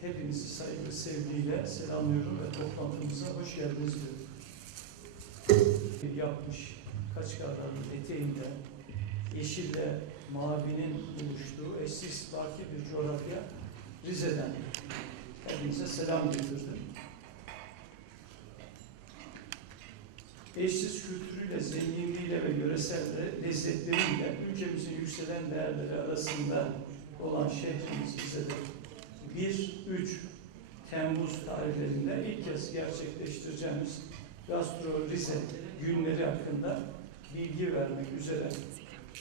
Hepinizi saygı, sevgiyle selamlıyorum ve toplantımıza hoş geldiniz diyorum. Yapmış kaç kadının eteğinde yeşille mavinin buluştuğu eşsiz farklı bir coğrafya Rize'den hepinize selam getirdim. Eşsiz kültürüyle, zenginliğiyle ve yöresel le- lezzetleriyle ülkemizin yükselen değerleri arasında olan şehrimiz Rize'de 1-3 Temmuz tarihlerinde ilk kez gerçekleştireceğimiz Gastro Rize günleri hakkında bilgi vermek üzere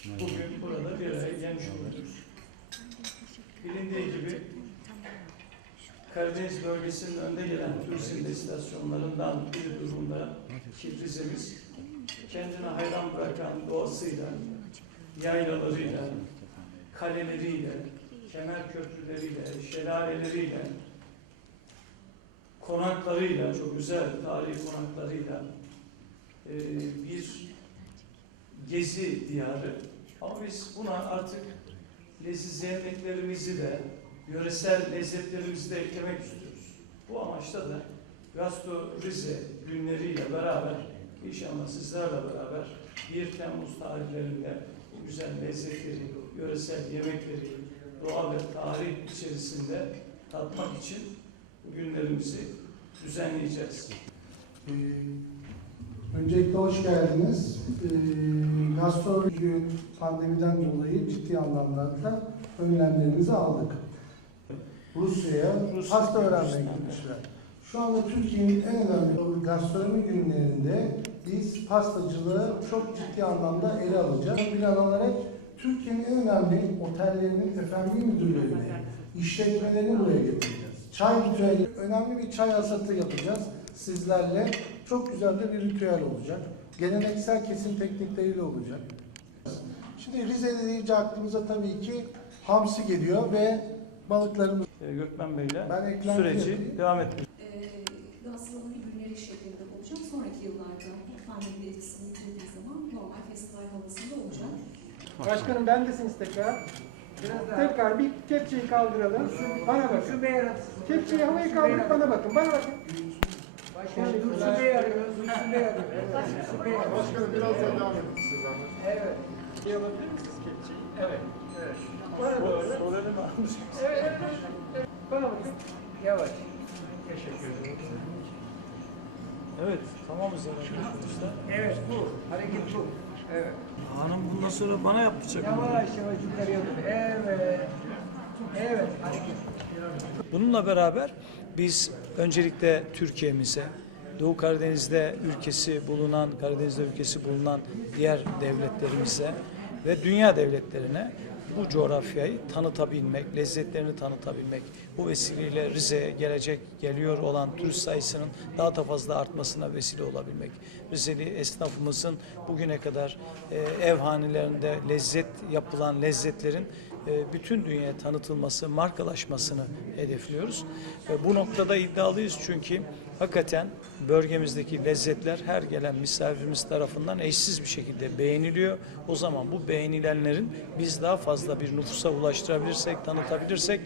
bugün burada bir araya gelmiş oluyoruz. Bilindiği gibi Karadeniz bölgesinin önde gelen turizm destinasyonlarından bir durumda ki Rize'miz kendine hayran bırakan doğasıyla, yaylalarıyla, kaleleriyle, kemer köprüleriyle, şelaleleriyle, konaklarıyla, çok güzel tarihi konaklarıyla e, bir gezi diyarı. Ama biz buna artık leziz yemeklerimizi de, yöresel lezzetlerimizi de eklemek istiyoruz. Bu amaçla da Gastro Rize günleriyle beraber, inşallah sizlerle beraber 1 Temmuz tarihlerinde bu güzel lezzetleri, yöresel yemekleri, doğa ve tarih içerisinde tatmak için bu günlerimizi düzenleyeceğiz. Ee, Öncelikle hoş geldiniz. Ee, Gastro gün pandemiden dolayı ciddi anlamda önlemlerimizi aldık. Rusya'ya Rusya pasta öğrenmeye gitmişler. Şu anda Türkiye'nin en önemli gastronomi günlerinde biz pastacılığı çok ciddi anlamda ele alacağız. Plan olarak Türkiye'nin en önemli otellerinin efendi müdürlerini, işletmelerini buraya getireceğiz. Çay ritüeli, önemli bir çay hasatı yapacağız sizlerle. Çok güzel de bir ritüel olacak. Geleneksel kesim teknikleriyle olacak. Şimdi Rize deyince aklımıza tabii ki hamsi geliyor ve balıklarımız. Ee, Gökmen Bey'le süreci yapayım. devam ettireceğiz. e, gastronomi günleri şeklinde olacak. Sonraki yıllarda pandemi etkisini yitirdiği zaman normal festival havasında olacak. Başkanım bendesiniz tekrar. Tekrar bir kepçeyi kaldıralım. Bana bakın. Kepçeyi havaya kaldırıp bana bakın. Bana bakın. Başkanım Dursun Bey arıyoruz. Dursun Bey arıyoruz. Dursun Bey arıyoruz. Başkanım biraz daha devam edin siz zahmet. Evet. Şey alabilir misiniz kepçeyi? Evet. Evet. Bana doğru. Soralım almış. Evet, evet. Bana bakın. Yavaş. Teşekkür ederim. Evet, tamamız herhalde arkadaşlar. Evet bu. Hareket bu. Evet. Hanım bundan sonra bana yapacak. Yavaş yavaş yukarıya doğru. Evet. Evet. Bununla beraber biz öncelikle Türkiye'mize, Doğu Karadeniz'de ülkesi bulunan, Karadeniz'de ülkesi bulunan diğer devletlerimize ve dünya devletlerine bu coğrafyayı tanıtabilmek, lezzetlerini tanıtabilmek, bu vesileyle Rize'ye gelecek, geliyor olan turist sayısının daha da fazla artmasına vesile olabilmek. Rizeli esnafımızın bugüne kadar e, ev hanelerinde lezzet yapılan lezzetlerin e, bütün dünyaya tanıtılması, markalaşmasını hedefliyoruz. Bu noktada iddialıyız çünkü hakikaten bölgemizdeki lezzetler her gelen misafirimiz tarafından eşsiz bir şekilde beğeniliyor. O zaman bu beğenilenlerin biz daha fazla bir nüfusa ulaştırabilirsek, tanıtabilirsek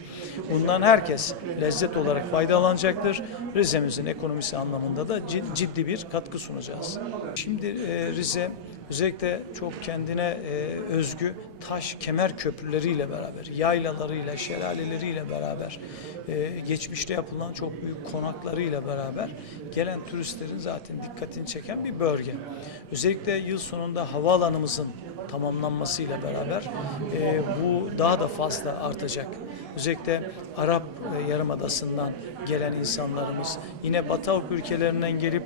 bundan herkes lezzet olarak faydalanacaktır. Rize'mizin ekonomisi anlamında da cid- ciddi bir katkı sunacağız. Şimdi e, Rize özellikle çok kendine e, özgü taş kemer köprüleriyle beraber, yaylalarıyla, şelaleleriyle beraber, e, geçmişte yapılan çok büyük konaklarıyla beraber gelen turistlerin zaten dikkatini çeken bir bölge. Özellikle yıl sonunda havaalanımızın tamamlanmasıyla beraber e, bu daha da fazla artacak. Özellikle Arap e, Yarımadası'ndan gelen insanlarımız, yine Batı Avrupa ülkelerinden gelip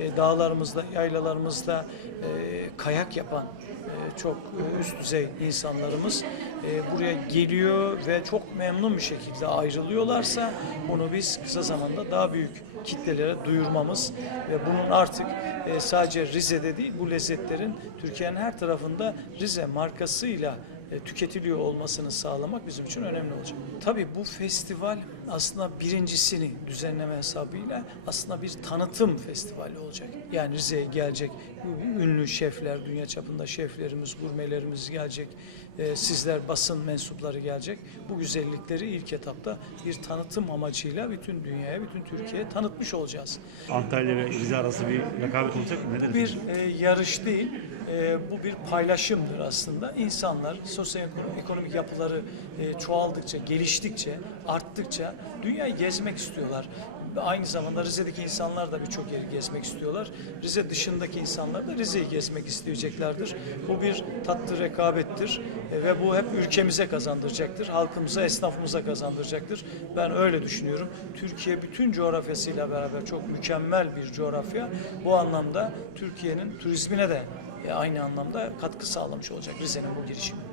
e, dağlarımızda, yaylalarımızda e, kayak yapan e, çok e, üst düzey insanlarımız e, buraya geliyor ve çok memnun bir şekilde ayrılıyorlarsa bunu biz kısa zamanda daha büyük kitlelere duyurmamız ve bunun artık e, sadece Rize'de değil bu lezzetlerin Türkiye'nin her tarafında Rize markasıyla tüketiliyor olmasını sağlamak bizim için önemli olacak. Tabii bu festival aslında birincisini düzenleme hesabıyla aslında bir tanıtım festivali olacak. Yani Rize'ye gelecek ünlü şefler, dünya çapında şeflerimiz, gurmelerimiz gelecek. E, sizler basın mensupları gelecek. Bu güzellikleri ilk etapta bir tanıtım amacıyla bütün dünyaya, bütün Türkiye'ye tanıtmış olacağız. Antalya ve Rize arası bir rekabet olacak mı? Ne bir e, yarış değil, e, bu bir paylaşımdır aslında. İnsanlar sosyoekonomik ekonomik yapıları e, çoğaldıkça, geliştikçe, arttıkça dünyayı gezmek istiyorlar. Aynı zamanda Rize'deki insanlar da birçok yeri gezmek istiyorlar. Rize dışındaki insanlar da Rize'yi gezmek isteyeceklerdir. Bu bir tatlı rekabettir e, ve bu hep ülkemize kazandıracaktır. Halkımıza, esnafımıza kazandıracaktır. Ben öyle düşünüyorum. Türkiye bütün coğrafyasıyla beraber çok mükemmel bir coğrafya. Bu anlamda Türkiye'nin turizmine de aynı anlamda katkı sağlamış olacak Rize'nin bu girişimi.